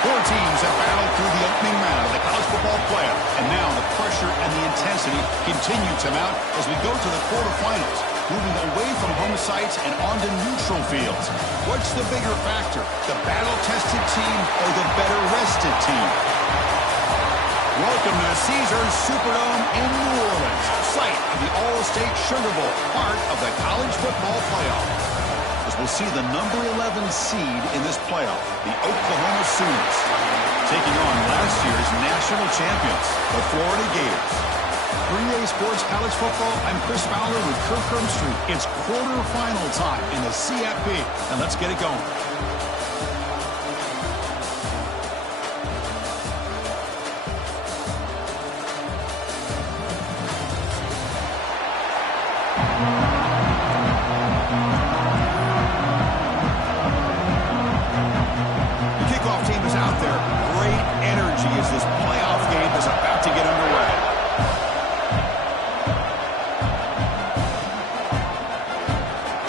Four teams have battled through the opening round of the college football playoff, and now the pressure and the intensity continue to mount as we go to the quarterfinals, moving away from home sites and onto neutral fields. What's the bigger factor, the battle-tested team or the better-rested team? Welcome to Caesars Superdome in New Orleans, site of the All-State Sugar Bowl, part of the college football playoff. As we'll see the number 11 seed in this playoff, the Oklahoma Sooners, taking on last year's national champions, the Florida Gators. 3A Sports College Football, I'm Chris Fowler with Kirk Herbstreit. It's quarterfinal time in the CFP, and let's get it going.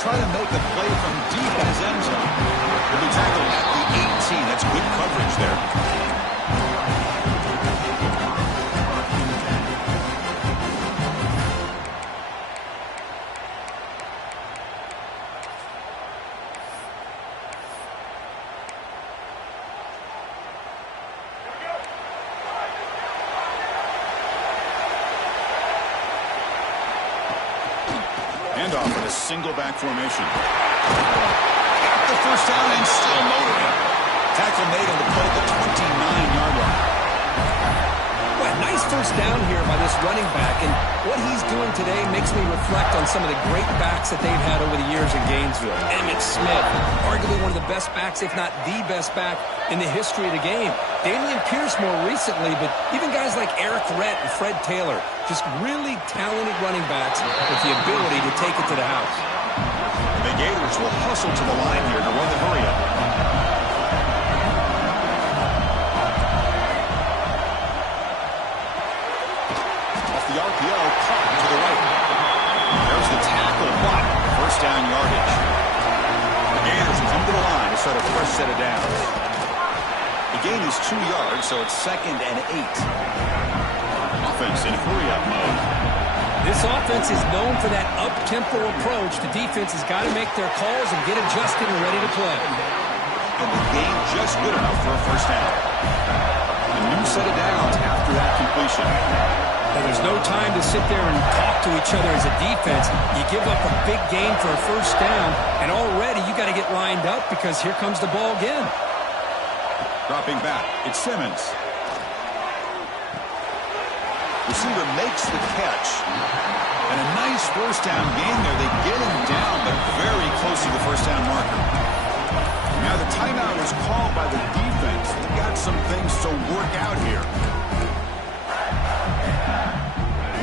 Try to make a play from deep in his end zone. He'll be tackled at the 18. That's good coverage there. Handoff in a single back formation. Got the first down and still motoring. Tackle made on the play at the 29-yard line. Well, nice first down here by this running back, and what he's doing today makes me reflect on some of the great backs that they've had over the years in Gainesville. Emmitt Smith, arguably one of the best backs, if not the best back in the history of the game. Damian Pierce more recently, but even guys like Eric Rhett and Fred Taylor, just really talented running backs with the ability to take it to the house. The Gators will hustle to the line here to run the hurry-up. Off the RPO, caught to the right. There's the tackle block. First down yardage. The Gators come to the line to set a fresh set of downs. The gain is 2 yards, so it's 2nd and 8. Offense in hurry-up mode. This offense is known for that up-tempo approach. The defense has got to make their calls and get adjusted and ready to play. And the gain just good enough for a first down. A new set of downs after that completion. Now, there's no time to sit there and talk to each other as a defense. You give up a big gain for a first down, and already you got to get lined up because here comes the ball again. Dropping back, it's Simmons. Receiver makes the catch. And a nice first down gain there. They get him down, but very close to the first down marker. Now the timeout is called by the defense. They've got some things to work out here.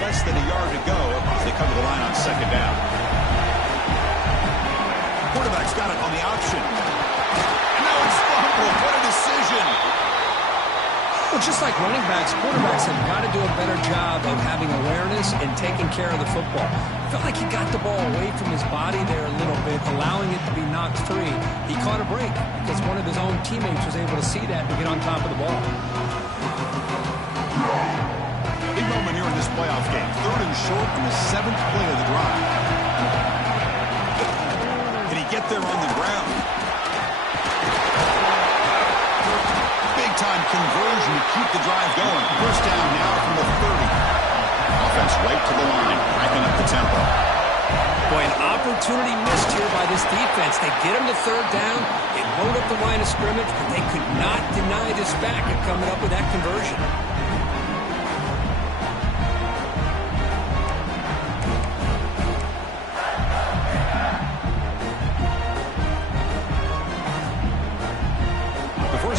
Less than a yard to go as they come to the line on second down. Quarterback's got it on the option. And now it's fumbled. What a decision. Well, just like running backs, quarterbacks have got to do a better job of having awareness and taking care of the football. I felt like he got the ball away from his body there a little bit, allowing it to be knocked free. He caught a break because one of his own teammates was able to see that and get on top of the ball. Big moment here in this playoff game. 3rd and short in the 7th play of the drive. Can he get there on the ground? Big-time conversion to keep the drive going. First down now from the 30. Offense right to the line, cranking up the tempo. Boy, an opportunity missed here by this defense. They get him to 3rd down. They load up the line of scrimmage, but they could not deny this back at coming up with that conversion.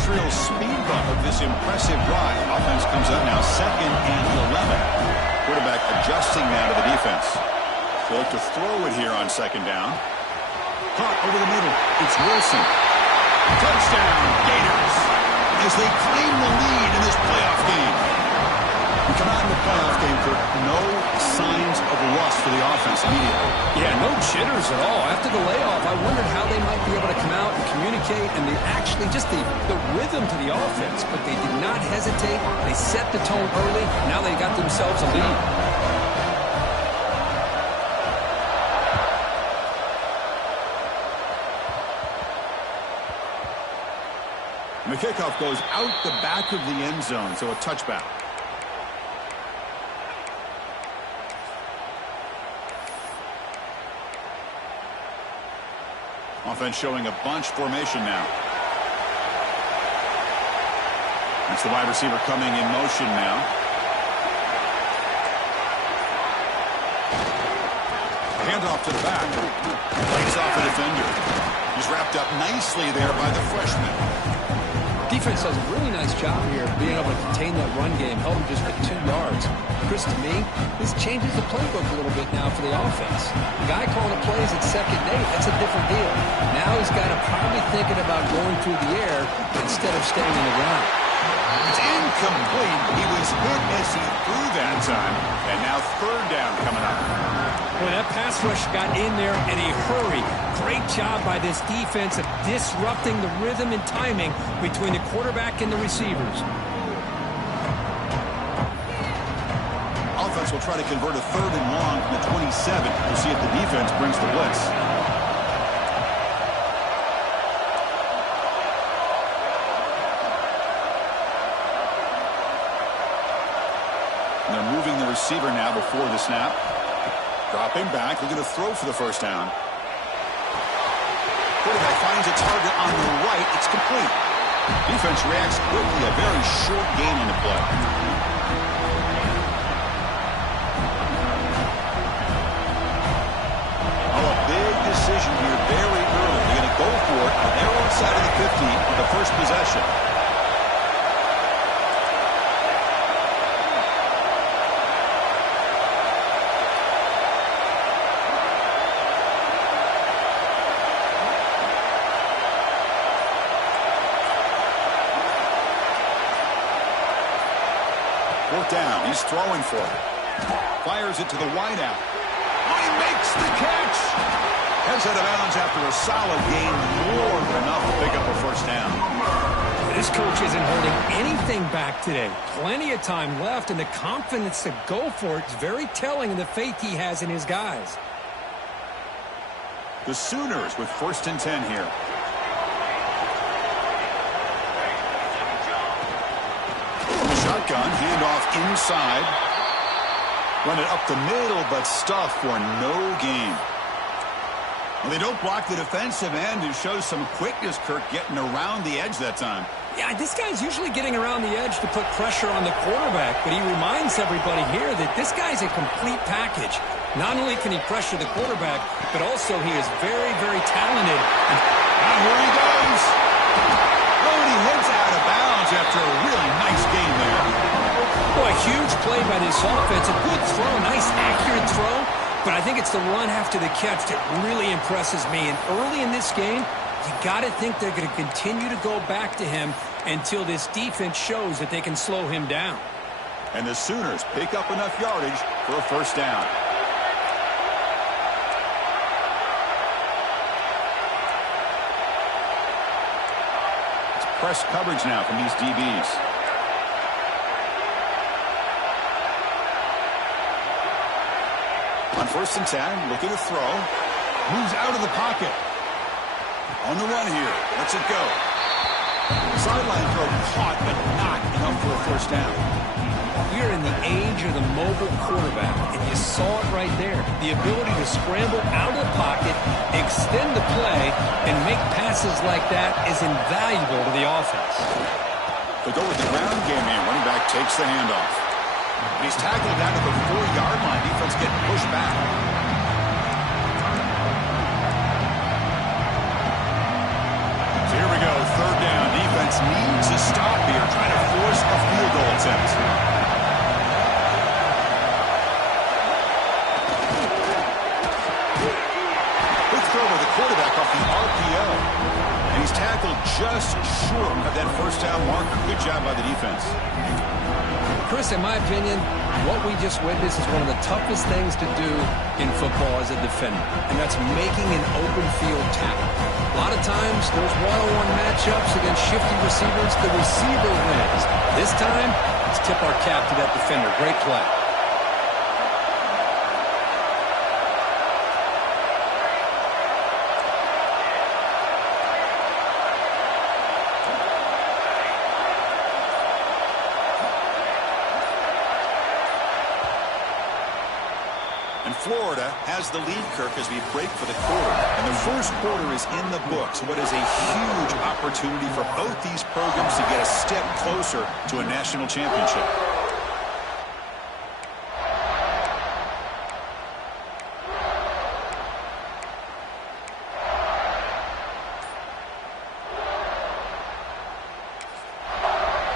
Real speed bump of this impressive drive. Offense comes up now 2nd and 11. Quarterback adjusting now to the defense. They look to throw it here on 2nd down. Caught over the middle. It's Wilson. Touchdown, Gators, as they claim the lead in this playoff game. We come out in the playoff game, Kirk. No signs of rust for the offense immediately. Yeah, no jitters at all. After the layoff, I wondered how they might be able to come out and communicate communicate, and actually just the rhythm to the offense. But they did not hesitate. They set the tone early. Now they got themselves a lead. And the kickoff goes out the back of the end zone, so a touchback. Offense showing a bunch formation now. It's the wide receiver coming in motion now. Handoff to the back. Plays off a defender. He's wrapped up nicely there by the freshman. Defense does a really nice job here being able to contain that run game, held him just for 2 yards. Chris, to me, this changes the playbook a little bit now for the offense. The guy calling the plays at second day, that's a different deal. Now he's got to probably thinking about going through the air instead of staying in the ground. It's incomplete. He was hit as he threw that time. And now third down coming up. Boy, that pass rush got in there in a hurry. Great job by this defense of disrupting the rhythm and timing between the quarterback and the receivers. Offense will try to convert a 3rd and long from the 27. We'll see if the defense brings the blitz. And they're moving the receiver now before the snap. Dropping back, looking to throw for the first down. Quarterback finds a target on the right. It's complete. Defense reacts quickly. A very short gain on the play. Oh, a big decision here very early. They're going to go for it on their own side of the 50 with the first possession. Down. He's throwing for it. Fires it to the wideout. Oh, he makes the catch. Heads out of bounds after a solid gain. More than enough to pick up a first down. This coach isn't holding anything back today. Plenty of time left, and the confidence to go for it is very telling of the faith he has in his guys. The Sooners with 1st and 10 here. Shotgun, handoff inside. Run it up the middle, but stuff for no gain. Well, they don't block the defensive end and show some quickness, Kirk, getting around the edge that time. Yeah, this guy's usually getting around the edge to put pressure on the quarterback, but he reminds everybody here that this guy's a complete package. Not only can he pressure the quarterback, but also he is very, very talented. And here he goes. Oh, he heads out of bounds after a really nice game there. Boy, a huge play by this offense. A good throw, nice accurate throw. But I think it's the run after the catch that really impresses me. And early in this game, you got to think they're going to continue to go back to him until this defense shows that they can slow him down. And the Sooners pick up enough yardage for a first down. Press coverage now from these DBs. On 1st and 10, looking to throw. Moves out of the pocket. On the run here. Lets it go. Sideline throw caught, but not enough for a first down. We're in the age of the mobile quarterback, and you saw it right there. The ability to scramble out of the pocket, extend the play, and make passes like that is invaluable to the offense. They go with the ground game here. Running back takes the handoff. And he's tackled down at the 4-yard line. Defense getting pushed back. So here we go. 3rd down. Defense needs a stop here, trying to force a field goal attempt. Quarterback off the RPO. And he's tackled just just short of that first down marker. Good job by the defense. Chris, in my opinion, what we just witnessed is one of the toughest things to do in football as a defender, and that's making an open field tackle. A lot of times, those one-on-one matchups against shifty receivers, the receiver wins. This time, let's tip our cap to that defender. Great play. And Florida has the lead, Kirk, as we break for the quarter. And the first quarter is in the books. What is a huge opportunity for both these programs to get a step closer to a national championship.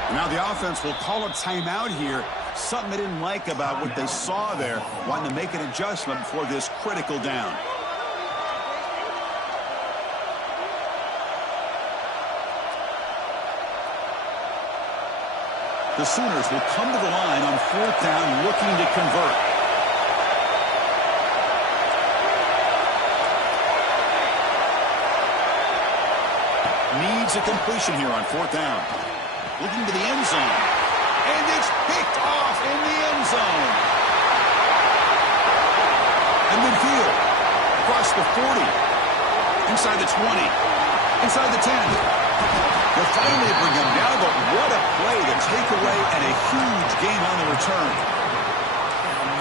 Now the offense will call a timeout here. Something they didn't like about what they saw there, wanting to make an adjustment before this critical down. The Sooners will come to the line on fourth down, looking to convert. Needs a completion here on fourth down. Looking to the end zone. And it's picked off in the end zone. And midfield. Across the 40. Inside the 20. Inside the 10. They'll finally bring him down, but what a play. The takeaway and a huge gain on the return.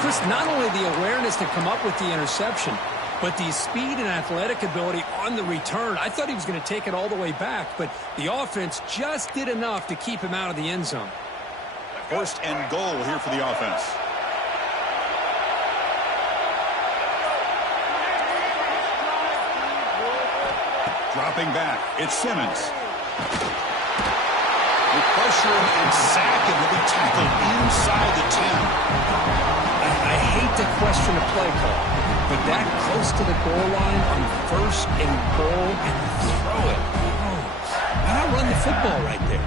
Chris, not only the awareness to come up with the interception, but the speed and athletic ability on the return. I thought he was going to take it all the way back, but the offense just did enough to keep him out of the end zone. First and goal here for the offense. Dropping back. It's Simmons. They pressure him and sack him. He'll be tackled inside the 10. I hate to question a play call, but that close to the goal line on first and goal and throw it. Oh, why not run the football right there?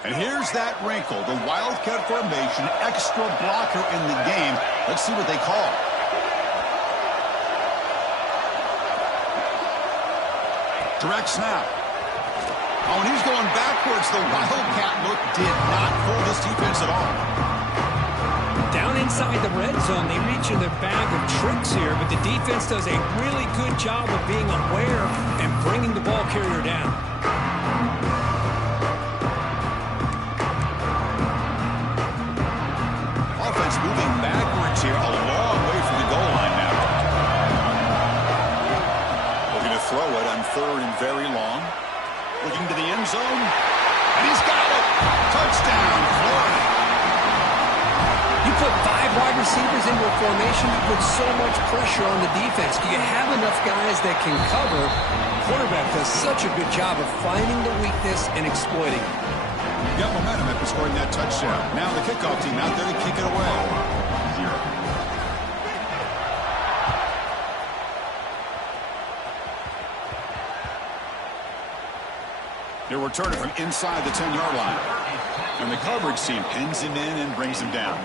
And here's that wrinkle, the Wildcat formation, extra blocker in the game. Let's see what they call. Direct snap. Oh, and he's going backwards. The Wildcat look did not fool this defense at all. Down inside the red zone, they reach in their bag of tricks here, but the defense does a really good job of being aware and bringing the ball carrier down. Offense moving backwards here, a long way from the goal line now. Looking to throw it on third and very long. Looking to the end zone. And he's got it. Touchdown, Florida. You put 5 wide receivers into a formation, you put so much pressure on the defense. Do you have enough guys that can cover? The quarterback does such a good job of finding the weakness and exploiting it. Got momentum after scoring that touchdown. Now the kickoff team out there to kick it away. He'll return it from inside the 10-yard line. And the coverage team pins him in and brings him down.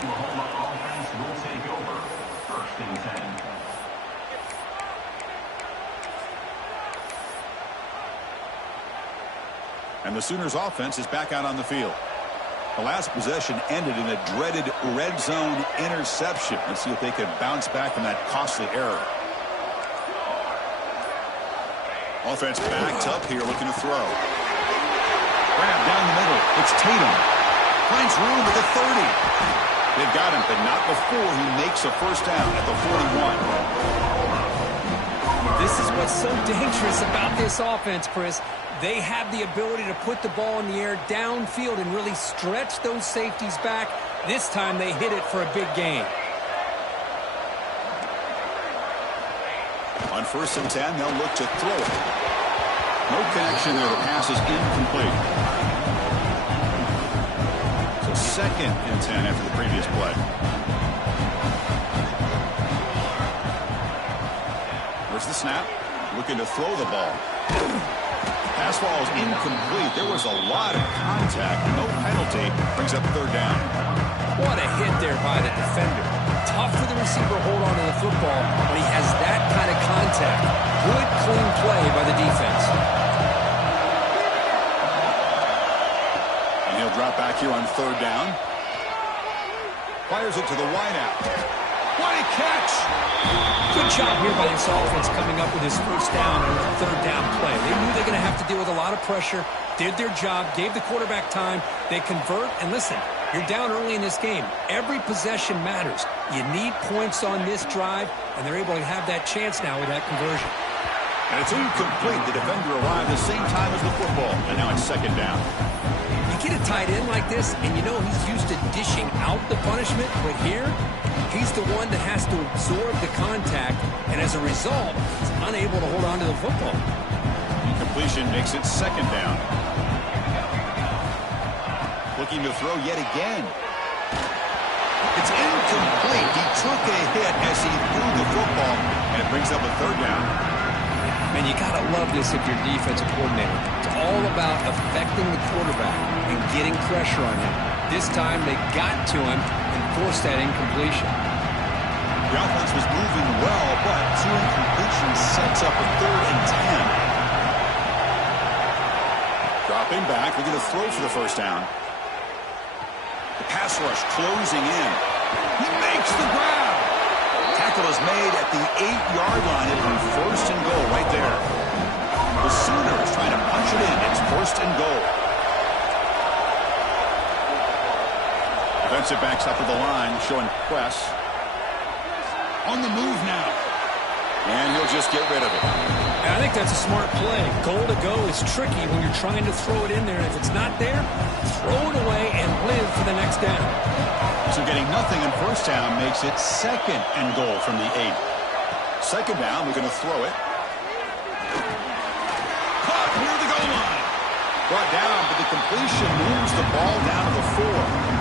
And the Sooners offense is back out on the field. The last possession ended in a dreaded red zone interception. Let's see if they can bounce back from that costly error. Offense backed up here looking to throw. Grab down the middle. It's Tatum. Finds room at the 30. They've got him, but not before he makes a first down at the 41. This is what's so dangerous about this offense, Chris. They have the ability to put the ball in the air downfield and really stretch those safeties back. This time they hit it for a big gain. On 1st and 10, they'll look to throw it. No connection there. The pass is incomplete. So 2nd and 10 after the previous play. There's the snap. Looking to throw the ball. Pass ball is incomplete. There was a lot of contact. No penalty. Brings up 3rd down. What a hit there by the defender. Tough for the receiver to hold on to the football when he has that kind of contact. Good, clean play by the defense. And he'll drop back here on 3rd down. Fires it to the wideout. What a catch! Good job here by this offense coming up with his 1st down on the 3rd down play. They knew they were going to have to deal with a lot of pressure, did their job, gave the quarterback time. They convert, and listen, you're down early in this game. Every possession matters. You need points on this drive, and they're able to have that chance now with that conversion. And it's incomplete. The defender arrived the same time as the football, and now it's 2nd down. You get a tight end like this, and you know he's used to dishing out the punishment, but here, he's the one that has to absorb the contact, and as a result, he's unable to hold on to the football. Incompletion makes it 2nd down. Looking to throw yet again. It's incomplete. He took a hit as he threw the football, and it brings up a 3rd down. Man, you got to love this if you're defensive coordinator. It's all about affecting the quarterback and getting pressure on him. This time, they got to him and forced that incompletion. The offense was moving well, but 2 incompletions sets up a 3rd and 10. Dropping back, we're going to throw for the 1st down. The pass rush closing in. He makes the grab. Tackle is made at the 8-yard line. It'll be 1st and goal right there. The Sooners trying to punch it in. It's 1st and goal. Defensive backs up at the line, showing press. On the move now. And he'll just get rid of it. And I think that's a smart play. Goal to go is tricky when you're trying to throw it in there. And if it's not there, throw it away and live for the next down. So getting nothing in 1st down makes it 2nd and goal from the 8. 2nd down, we're going to throw it. Caught near the goal line. Brought down, but the completion moves the ball down to the 4.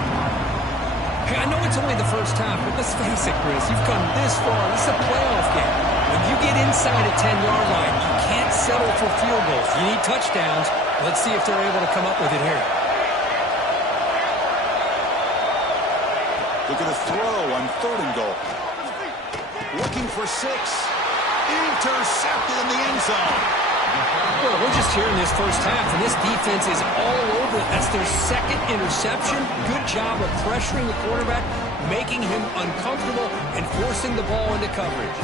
Hey, I know it's only the 1st half, but let's face it, Chris. You've come this far. This is a playoff game. When you get inside a 10-yard line, you can't settle for field goals. You need touchdowns. Let's see if they're able to come up with it here. Looking to throw on 3rd and goal. Looking for 6. Intercepted in the end zone. Well, we're just here in this 1st half, and this defense is all over it. That's their 2nd interception. Good job of pressuring the quarterback, making him uncomfortable, and forcing the ball into coverage.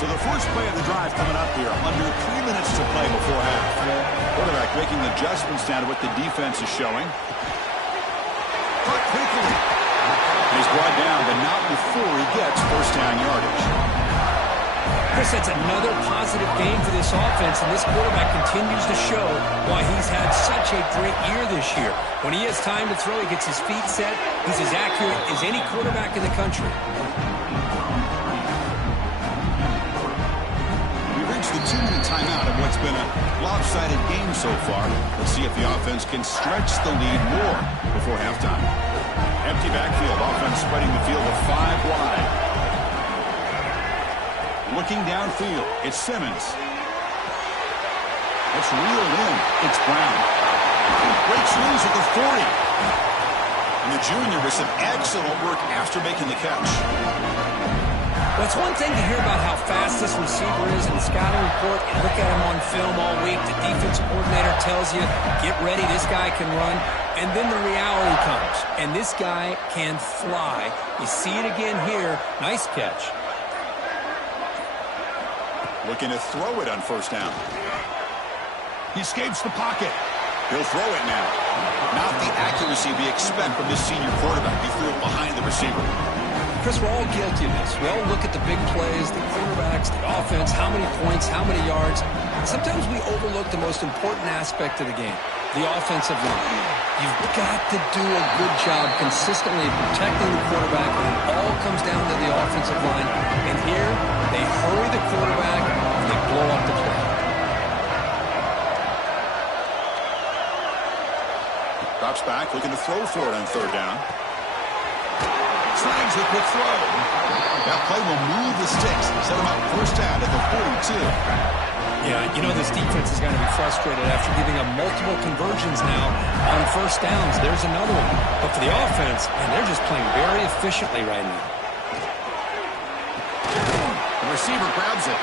So the first play of the drive coming up here, under 3 minutes to play before half. Quarterback making adjustments down to what the defense is showing. Cut quickly. He's brought down, but not before he gets 1st down yardage. Chris, that's another positive game for this offense, and this quarterback continues to show why he's had such a great year this year. When he has time to throw, he gets his feet set. He's as accurate as any quarterback in the country. We reached the 2-minute timeout of what's been a lopsided game so far. Let's see if the offense can stretch the lead more before halftime. Empty backfield, offense spreading the field of 5 wide. Looking downfield, it's Simmons. It's reeled in. It's Brown. Breaks loose at the 40. And the junior with some excellent work after making the catch. Well, it's one thing to hear about how fast this receiver is in the scouting report. You look at him on film all week. The defensive coordinator tells you, get ready, this guy can run. And then the reality comes. And this guy can fly. You see it again here. Nice catch. Looking to throw it on 1st down. He escapes the pocket. He'll throw it now. Not the accuracy we expect from this senior quarterback. He threw it behind the receiver. Chris, we're all guilty of this. We all look at the big plays, the quarterbacks, the offense, how many points, how many yards. Sometimes we overlook the most important aspect of the game, the offensive line. You've got to do a good job consistently protecting the quarterback, and it all comes down to the offensive line. And here, they hurry the quarterback, and they blow up the play. drops back, looking to throw for it on third down. Snags the quick throw. That play will move the sticks. Set them up first down at the 42. Yeah, you know this defense is going to be frustrated after giving up multiple conversions now on first downs. There's another one. But for the offense, man, they're just playing very efficiently right now. The receiver grabs it.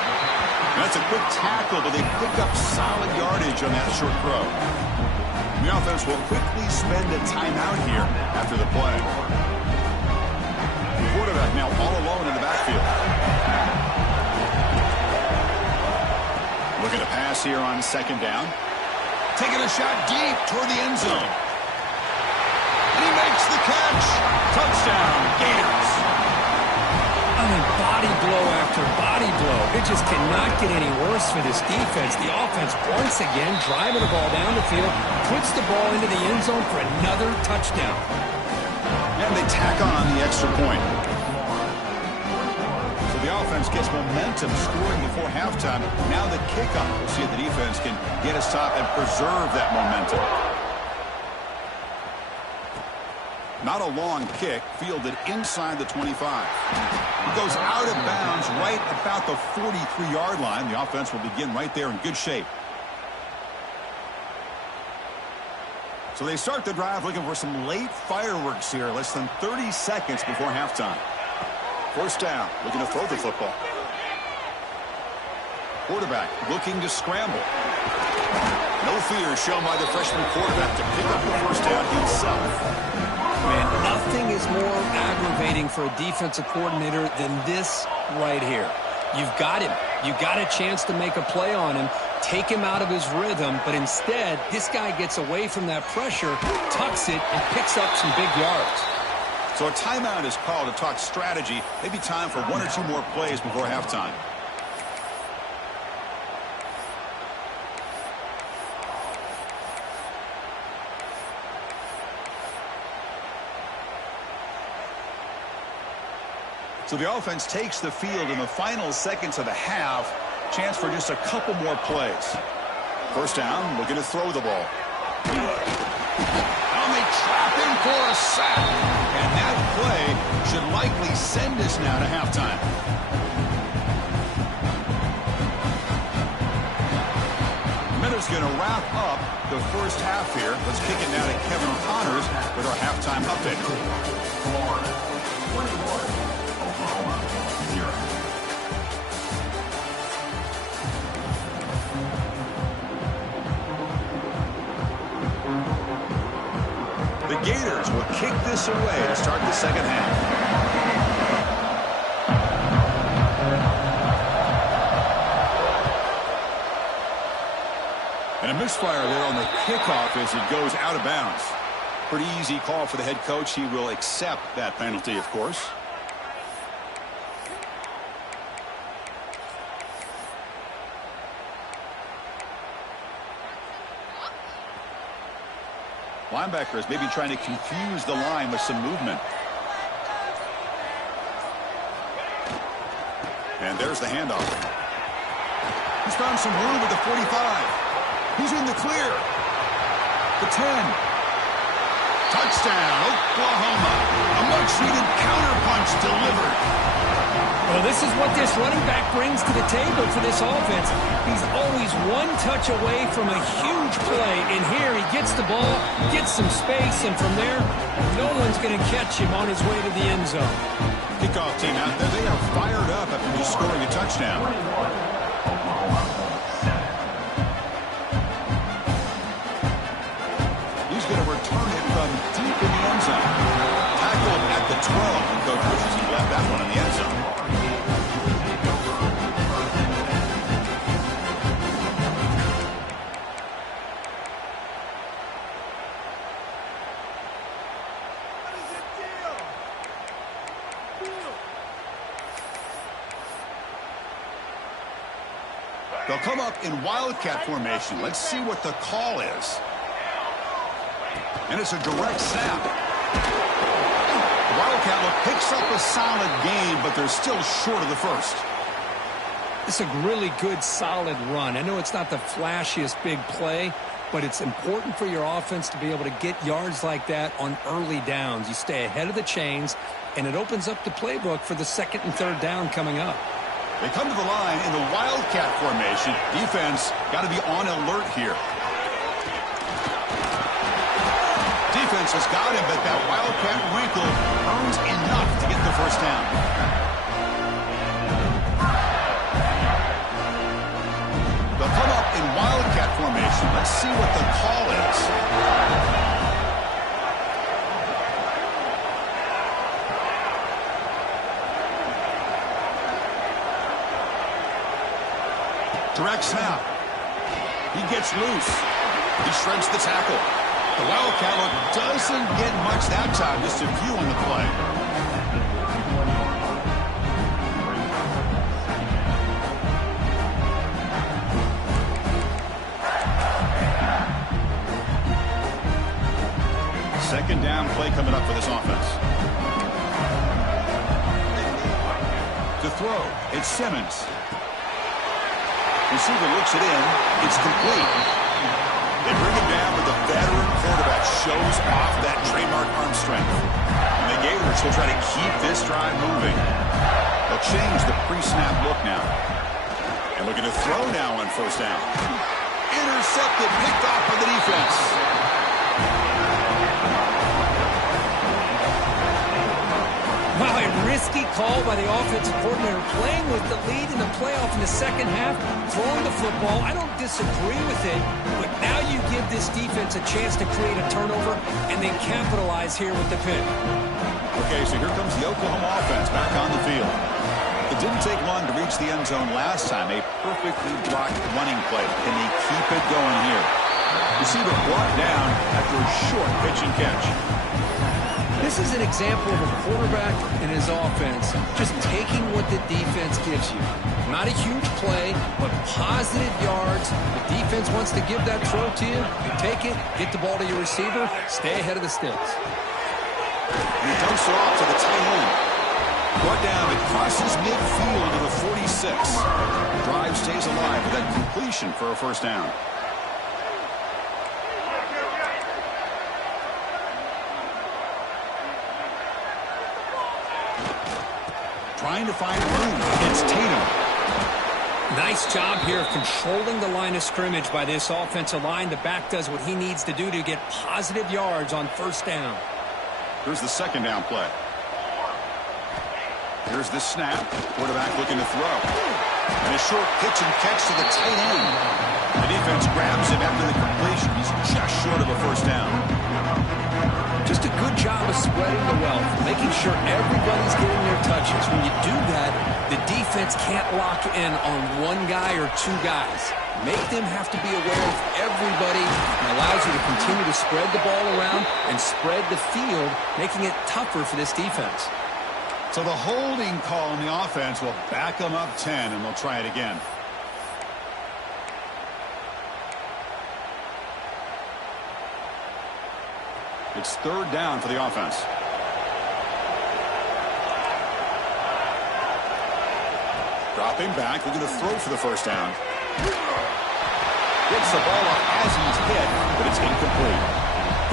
That's a quick tackle, but they pick up solid yardage on that short throw. The offense will quickly spend a timeout here after the play. The quarterback now all alone in the backfield. Looking to pass here on second down. Taking a shot deep toward the end zone. And he makes the catch. Touchdown, Gators. I mean, body blow after body blow. It just cannot get any worse for this defense. The offense, once again, driving the ball down the field, puts the ball into the end zone for another touchdown. And they tack on the extra point. So the offense gets momentum scoring before halftime. Now the kickoff. We'll see if the defense can get a stop and preserve that momentum. Not a long kick, fielded inside the 25. It goes out of bounds right about the 43-yard line. The offense will begin right there in good shape. So they start the drive looking for some late fireworks here, less than 30 seconds before halftime. First down, looking to throw the football. Quarterback looking to scramble. No fear shown by the freshman quarterback to pick up the first down himself. Man, nothing is more aggravating for a defensive coordinator than this right here. You've got him. You've got a chance to make a play on him, take him out of his rhythm, but instead, this guy gets away from that pressure, tucks it, and picks up some big yards. So a timeout is called to talk strategy. Maybe time for one or two more plays before halftime. So the offense takes the field in the final seconds of the half. Chance for just a couple more plays. First down, looking to throw the ball. And they trap him for a sack. And that play should likely send us now to halftime. Minutes going to wrap up the first half here. Let's kick it now to Kevin Connors with our halftime update. Florida, 21. The Gators will kick this away to start the second half. And a misfire there on the kickoff as it goes out of bounds. Pretty easy call for the head coach. He will accept that penalty, of course. Linebackers maybe trying to confuse the line with some movement. And there's the handoff. He's found some room at the 45. He's in the clear. The 10. Touchdown, Oklahoma. A much-needed counterpunch delivered. Well, this is what this running back brings to the table for this offense. He's always one touch away from a huge play. And here he gets the ball, gets some space, and from there, no one's going to catch him on his way to the end zone. Kickoff team out there, they are fired up after just scoring a touchdown. He's going to return it from deep in the end zone. Tackled at the 12, and Coach wishes he left that one in the end zone. They'll come up in wildcat formation. Let's see what the call is. And it's a direct snap. Wildcat picks up a solid gain, but they're still short of the first. It's a really good, solid run. I know it's not the flashiest big play, but it's important for your offense to be able to get yards like that on early downs. You stay ahead of the chains, and it opens up the playbook for the second and third down coming up. They come to the line in the Wildcat formation. Defense got to be on alert here. Defense has got him, but that Wildcat wrinkle earns enough to get the first down. They'll come up in Wildcat formation. Let's see what the call is. Direct snap. He gets loose. He shreds the tackle. The Wildcat look doesn't get much that time, just a few on the play. Second down play coming up for this offense. To throw, it's Simmons. Receiver looks it in. It's complete. They bring him down with the veteran quarterback. Shows off that trademark arm strength. And the Gators will try to keep this drive moving. They'll change the pre-snap look now. And looking to throw now on first down. Intercepted, picked off by the defense. Wow, a risky call by the offensive coordinator, playing with the lead in the playoff in the second half, throwing the football. I don't disagree with it, but now you give this defense a chance to create a turnover and then capitalize here with the pick. Okay, so here comes the Oklahoma offense back on the field. It didn't take long to reach the end zone last time. A perfectly blocked running play. Can they keep it going here? Receiver brought down after a short pitch and catch. This is an example of a quarterback and his offense just taking what the defense gives you. Not a huge play, but positive yards. The defense wants to give that throw to you. You take it, get the ball to your receiver, stay ahead of the sticks. And he dumps it off to the tight end. Brought down, it crosses midfield to the 46. Drive stays alive with that completion for a first down. Trying to find room. It's Tatum. Nice job here of controlling the line of scrimmage by this offensive line. The back does what he needs to do to get positive yards on first down. Here's the second down play. Here's the snap. Quarterback looking to throw. And a short pitch and catch to the tight end. The defense grabs him after the completion. He's just short of a first down. Just a good job of spreading the wealth, making sure everybody's getting their touches. When you do that, the defense can't lock in on one guy or two guys. Make them have to be aware of everybody, and allows you to continue to spread the ball around and spread the field, making it tougher for this defense. So the holding call on the offense will back them up 10, and they'll try it again. It's third down for the offense. Dropping back, looking to throw for the first down. Gets the ball up as he's hit, but it's incomplete.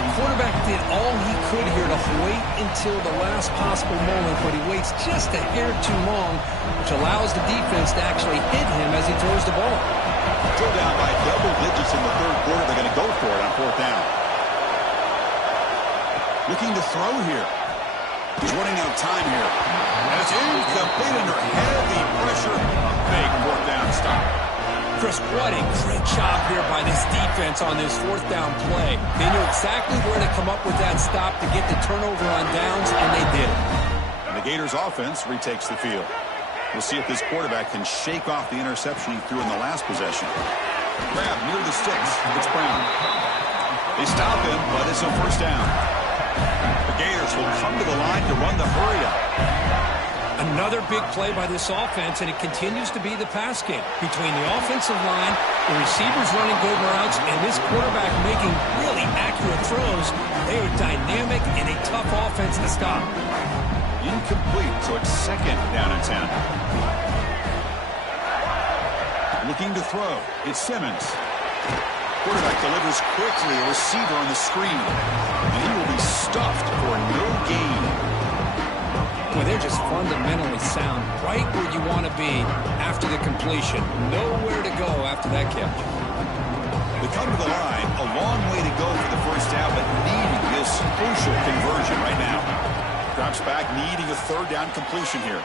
The quarterback did all he could here to wait until the last possible moment, but he waits just a hair too long, which allows the defense to actually hit him as he throws the ball. Still down by double digits in the third quarter. They're going to go for it on fourth down. Looking to throw here. He's running out of time here. And it's incomplete under heavy pressure. A big fourth down stop. Chris, what a great job here by this defense on this fourth down play. They knew exactly where to come up with that stop to get the turnover on downs, and they did. And the Gators offense retakes the field. We'll see if this quarterback can shake off the interception he threw in the last possession. Grab near the sticks. It's Brown. They stop him, but it's a first down. The Gators will come to the line to run the hurry-up. Another big play by this offense, and it continues to be the pass game. Between the offensive line, the receivers running good routes, and this quarterback making really accurate throws, they are dynamic and a tough offense to stop. Incomplete, so it's second down and 10. Looking to throw. It's Simmons. Quarterback delivers quickly. A receiver on the screen. And he will be stuffed for no gain. Well, they're just fundamentally sound. Right where you want to be after the completion. Nowhere to go after that catch. They come to the line. A long way to go for the first down, but needing this crucial conversion right now. Drops back, needing a third down completion here.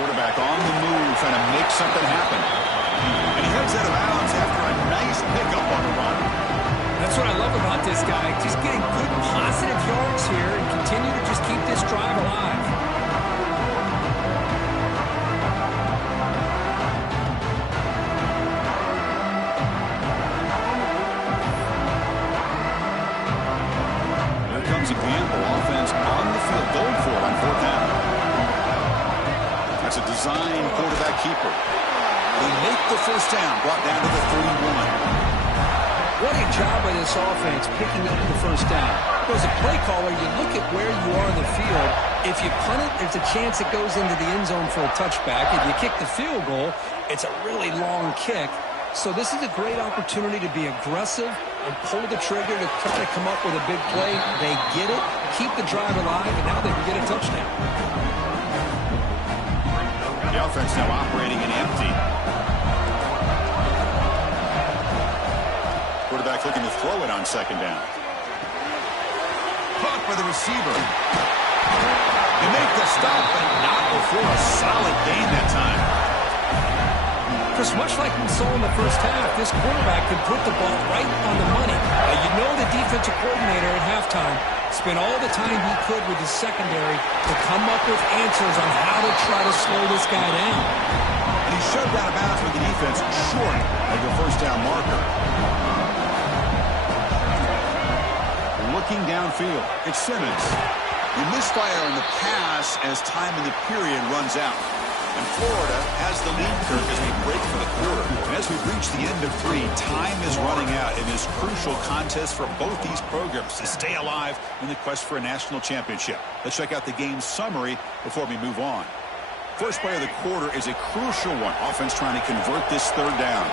Quarterback on the move, trying to make something happen. And he heads out of bounds after a nice pickup on the run. That's what I love about this guy. Just getting good positive yards here and continue to just keep this drive alive. Here comes a gamble. Offense on the field. Going for it on fourth down. That's a design quarterback keeper. They make the first down, brought down to the 31. What a job by this offense picking up the first down. As a play caller, you look at where you are in the field. If you punt it, there's a chance it goes into the end zone for a touchback. If you kick the field goal, it's a really long kick. So this is a great opportunity to be aggressive and pull the trigger to try to come up with a big play. They get it, keep the drive alive, and now they can get a touchdown. The offense now operating in empty. Quarterback looking to throw it on second down. Caught by the receiver. They make the stop, but not before a solid gain that time. Chris, much like we saw in the first half, this quarterback could put the ball right on the money. You know the defensive coordinator at halftime spent all the time he could with his secondary to come up with answers on how to try to slow this guy down. And he shoved out of bounds with the defense short of the first down marker. Looking downfield, it's Simmons. He misfire on the pass as time in the period runs out. And Florida has the lead curve as we break for the quarter. And as we reach the end of 3, time is running out in this crucial contest for both these programs to stay alive in the quest for a national championship. Let's check out the game summary before we move on. First play of the quarter is a crucial one. Offense trying to convert this third down.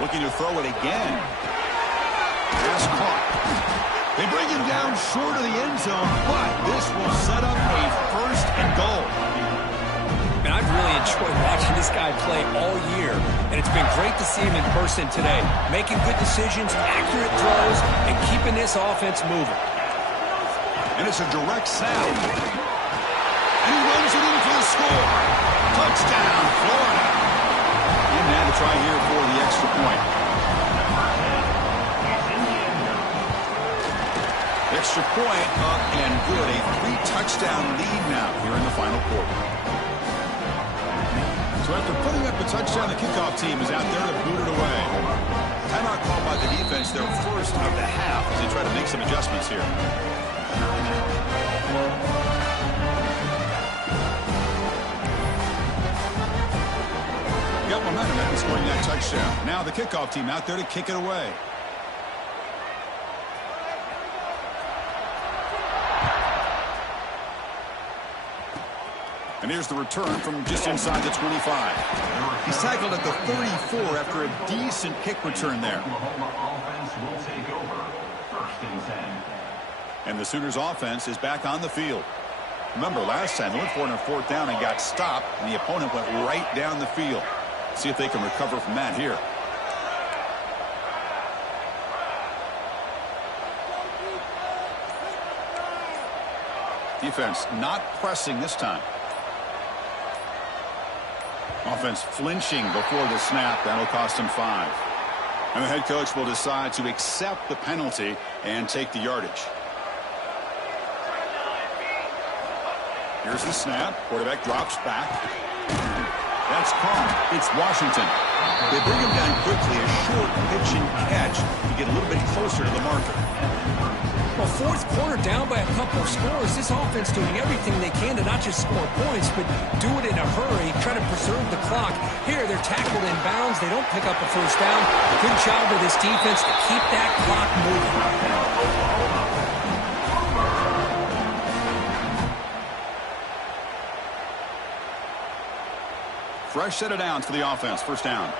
Looking to throw it again. Pass caught. They bring him down short of the end zone, but this will set up a first and goal. And I've really enjoyed watching this guy play all year, and it's been great to see him in person today, making good decisions, accurate throws, and keeping this offense moving. And it's a direct snap. And he runs it in for the score. Touchdown, Florida. And now to try here for the extra point. Extra point up and good. A 3-touchdown lead now here in the final quarter. So after putting up a touchdown, the kickoff team is out there to boot it away. Timeout called by the defense, their first of the half, as they try to make some adjustments here. Got momentum after scoring that touchdown. Now the kickoff team out there to kick it away. And here's the return from just inside the 25. He's tackled at the 34 after a decent kick return there. And the Sooners offense is back on the field. Remember last time they went for it on fourth down and got stopped, and the opponent went right down the field. See if they can recover from that here. Defense not pressing this time. Offense flinching before the snap. That'll cost him 5. And the head coach will decide to accept the penalty and take the yardage. Here's the snap. Quarterback drops back. That's caught. It's Washington. They bring him down quickly. A short pitch and catch to get a little bit closer to the marker. Well, fourth quarter down by a couple of scores. This offense doing everything they can to not just score points, but do it in a hurry, try to preserve the clock. Here, they're tackled in bounds. They don't pick up a first down. Good job by this defense to keep that clock moving. fresh set of downs for the offense. First down.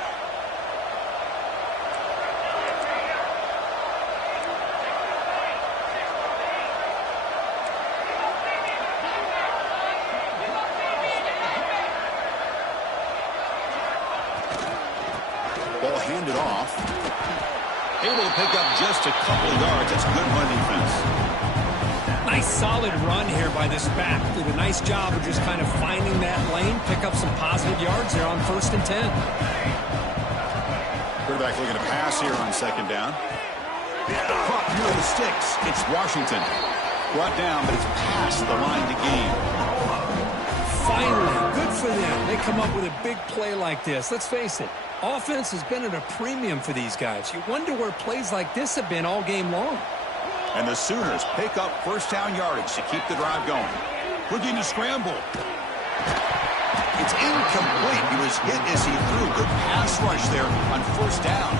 Ball handed off. Able to pick up just a couple of yards. That's good run defense. Nice solid run here by this back. Did a nice job of just kind of finding that lane, pick up some positive yards there on 1st and 10. Quarterback looking to pass here on 2nd down. Caught near the sticks. It's Washington. Brought down, but it's past the line to gain. Finally, good for them. They come up with a big play like this. Let's face it, offense has been at a premium for these guys. You wonder where plays like this have been all game long. And the Sooners pick up first down yardage to keep the drive going. Looking to scramble. It's incomplete. He was hit as he threw. Good pass rush there on 1st down.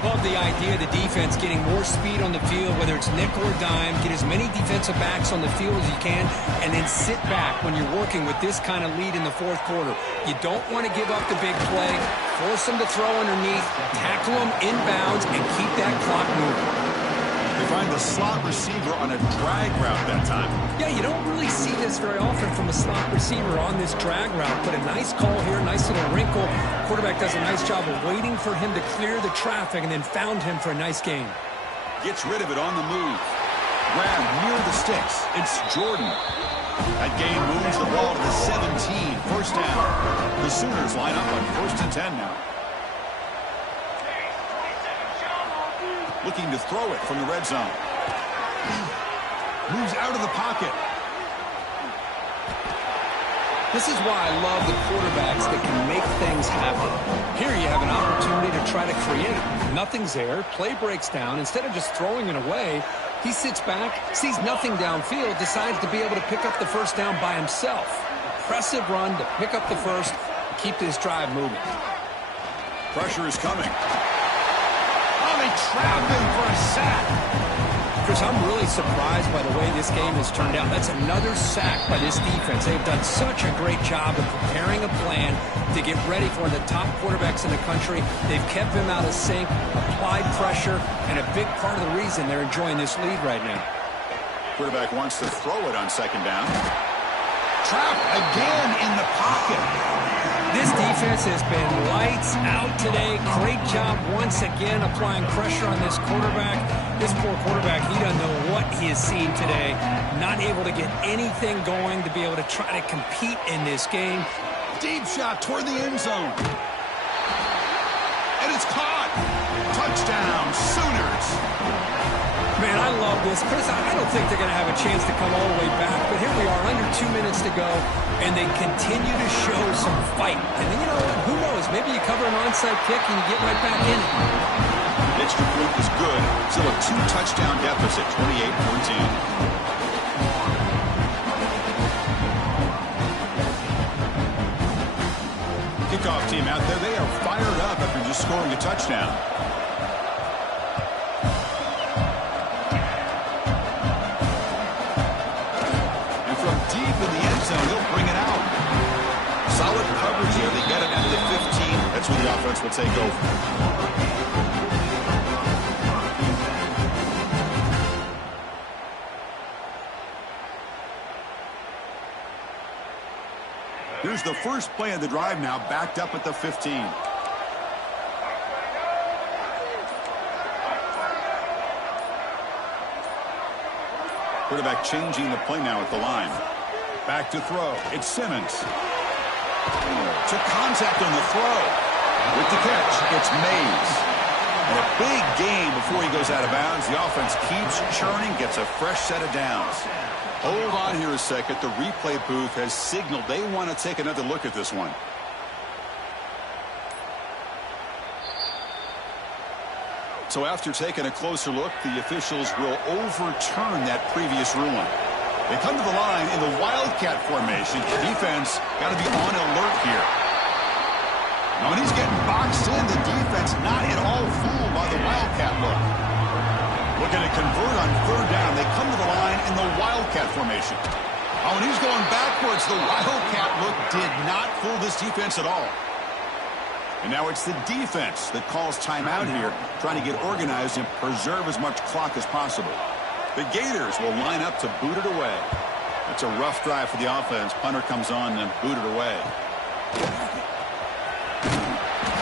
Love the idea of the defense getting more speed on the field, whether it's nickel or dime. Get as many defensive backs on the field as you can, and then sit back when you're working with this kind of lead in the 4th quarter. You don't want to give up the big play. Force them to throw underneath, tackle them inbounds, and keep that clock moving. They find the slot receiver on a drag route that time. Yeah, you don't really see this very often from a slot receiver on this drag route. But a nice call here, nice little wrinkle. Quarterback does a nice job of waiting for him to clear the traffic and then found him for a nice gain. Gets rid of it on the move. Grab near the sticks. It's Jordan. That gain moves the ball to the 17. First down. The Sooners line up on 1st and 10 now. Looking to throw it from the red zone. Moves out of the pocket. This is why I love the quarterbacks that can make things happen. Here you have an opportunity to try to create. Nothing's there. Play breaks down. Instead of just throwing it away, he sits back, sees nothing downfield, decides to be able to pick up the first down by himself. Impressive run to pick up the first, keep this drive moving. Pressure is coming. They trapped him for a sack. Chris, I'm really surprised by the way this game has turned out. That's another sack by this defense. They've done such a great job of preparing a plan to get ready for one of the top quarterbacks in the country. They've kept him out of sync, applied pressure, and a big part of the reason they're enjoying this lead right now. Quarterback wants to throw it on 2nd down. Trapped again in the pocket. This defense has been lights out today. Great job once again applying pressure on this quarterback. This poor quarterback, he doesn't know what he has seen today. Not able to get anything going to be able to try to compete in this game. Deep shot toward the end zone. And it's caught. Touchdown, Sooners. Man, I love this. Chris, I don't think they're going to have a chance to come all the way back, but here we are, under 2 minutes to go, and they continue to show some fight. And then, you know what, who knows? Maybe you cover an onside kick and you get right back in it. Extra point is good. Still a 2-touchdown deficit, 28-14. Kickoff team out there, they are fired up after just scoring a touchdown. He'll bring it out. Solid coverage here. They get it at the 15. That's where the offense will take over. Here's the first play of the drive now, backed up at the 15. Quarterback changing the play now at the line. Back to throw. It's Simmons. Took contact on the throw. With the catch, it's Mays. And a big gain before he goes out of bounds. The offense keeps churning, gets a fresh set of downs. Hold on here a second. The replay booth has signaled they want to take another look at this one. So after taking a closer look, the officials will overturn that previous ruling. They come to the line in the Wildcat formation. Defense got to be on alert here. Now, when he's getting boxed in, the defense not at all fooled by the Wildcat look. Looking to convert on 3rd down. They come to the line in the Wildcat formation. Oh, and he's going backwards. The Wildcat look did not fool this defense at all. And now it's the defense that calls timeout here, trying to get organized and preserve as much clock as possible. The Gators will line up to boot it away. It's a rough drive for the offense. Punter comes on and boot it away.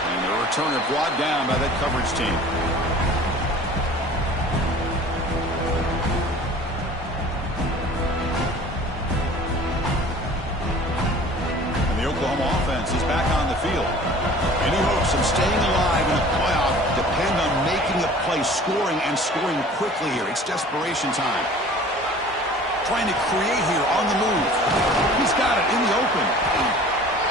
And the returner brought down by that coverage team. And the Oklahoma offense is back on the field. Any hopes of staying alive in a playoff depend on making a play, scoring, and scoring quickly here. It's desperation time. Trying to create here on the move. He's got it in the open.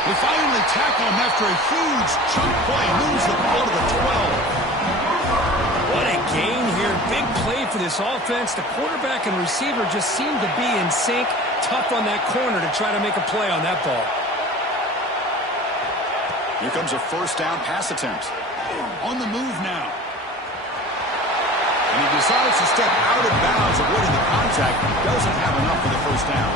They finally tackle him after a huge chunk play. Moves the ball to the 12. What a gain here. Big play for this offense. The quarterback and receiver just seem to be in sync. Tough on that corner to try to make a play on that ball. Here comes a first down pass attempt. On the move now. And he decides to step out of bounds, avoiding the contact. Doesn't have enough for the first down.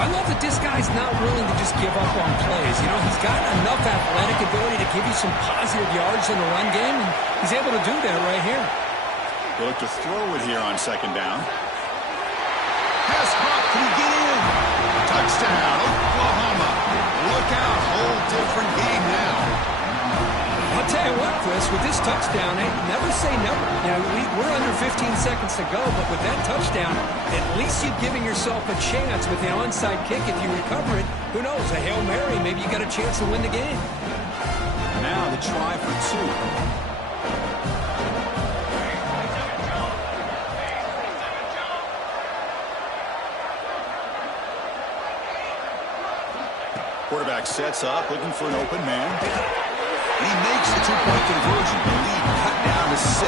I love that this guy's not willing to just give up on plays. You know, he's got enough athletic ability to give you some positive yards in the run game, and he's able to do that right here. He'll look to throw it here on second down. Pass caught. Can he get in? Touchdown, Oklahoma. Look out. Whole different game now. I'll tell you what, Chris, with this touchdown, never say never. You know, we're under 15 seconds to go, but with that touchdown, at least you're giving yourself a chance with the onside kick. If you recover it, who knows, a Hail Mary, maybe you got a chance to win the game. Now the try for two. Quarterback sets up, looking for an open man. And he makes the two-point conversion. The lead cut down to 6.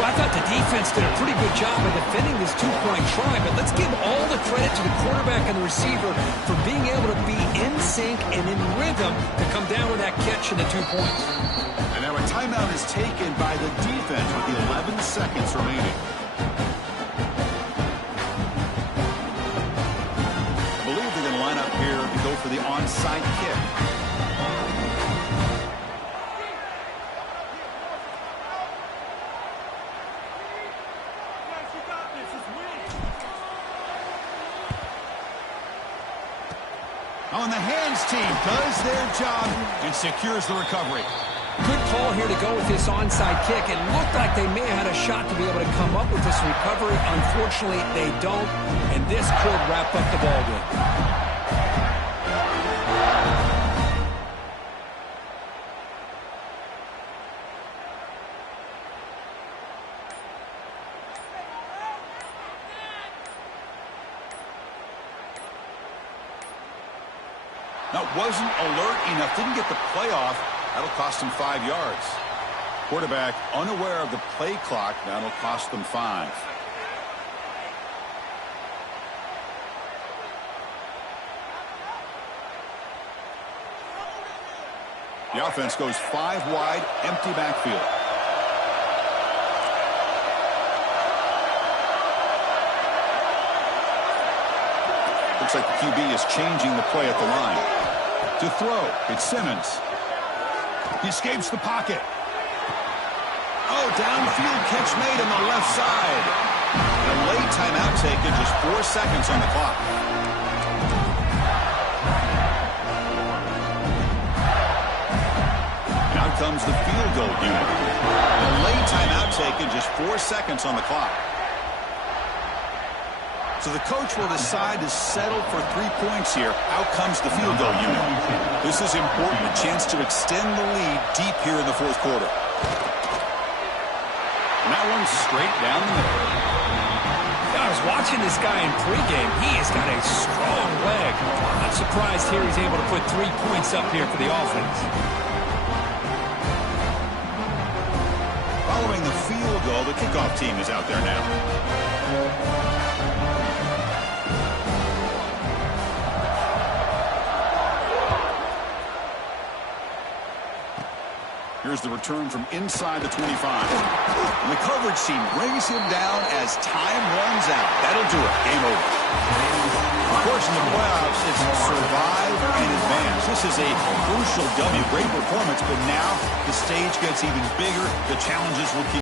Well, I thought the defense did a pretty good job of defending this two-point try, but let's give all the credit to the quarterback and the receiver for being able to be in sync and in rhythm to come down with that catch and the 2 points. And now a timeout is taken by the defense with the 11 seconds remaining. I believe they're going to line up here to go for the onside kick. On the hands team does their job and secures the recovery. Good call here to go with this onside kick. It looked like they may have had a shot to be able to come up with this recovery. Unfortunately, they don't, and this could wrap up the ballgame. That wasn't alert enough. Didn't get the play off. That'll cost him 5 yards. Quarterback unaware of the play clock. That'll cost them 5. The offense goes 5 wide, empty backfield. Looks like the QB is changing the play at the line. To throw, it's Simmons. He escapes the pocket. Oh, downfield catch made on the left side. A late timeout taken, just 4 seconds on the clock. Now comes the field goal unit. A late timeout taken, just 4 seconds on the clock. So the coach will decide to settle for 3 points here. Out comes the field goal unit. This is important, a chance to extend the lead deep here in the fourth quarter. And that one's straight down the middle. I was watching this guy in pregame. He has got a strong leg. Not surprised here he's able to put 3 points up here for the offense. Following the field goal, the kickoff team is out there now. Here's the return from inside the 25. And the coverage team brings him down as time runs out. That'll do it. Game over. Of course, in the playoffs, it's survive and advance. This is a crucial W. Great performance, but now the stage gets even bigger. The challenges will keep.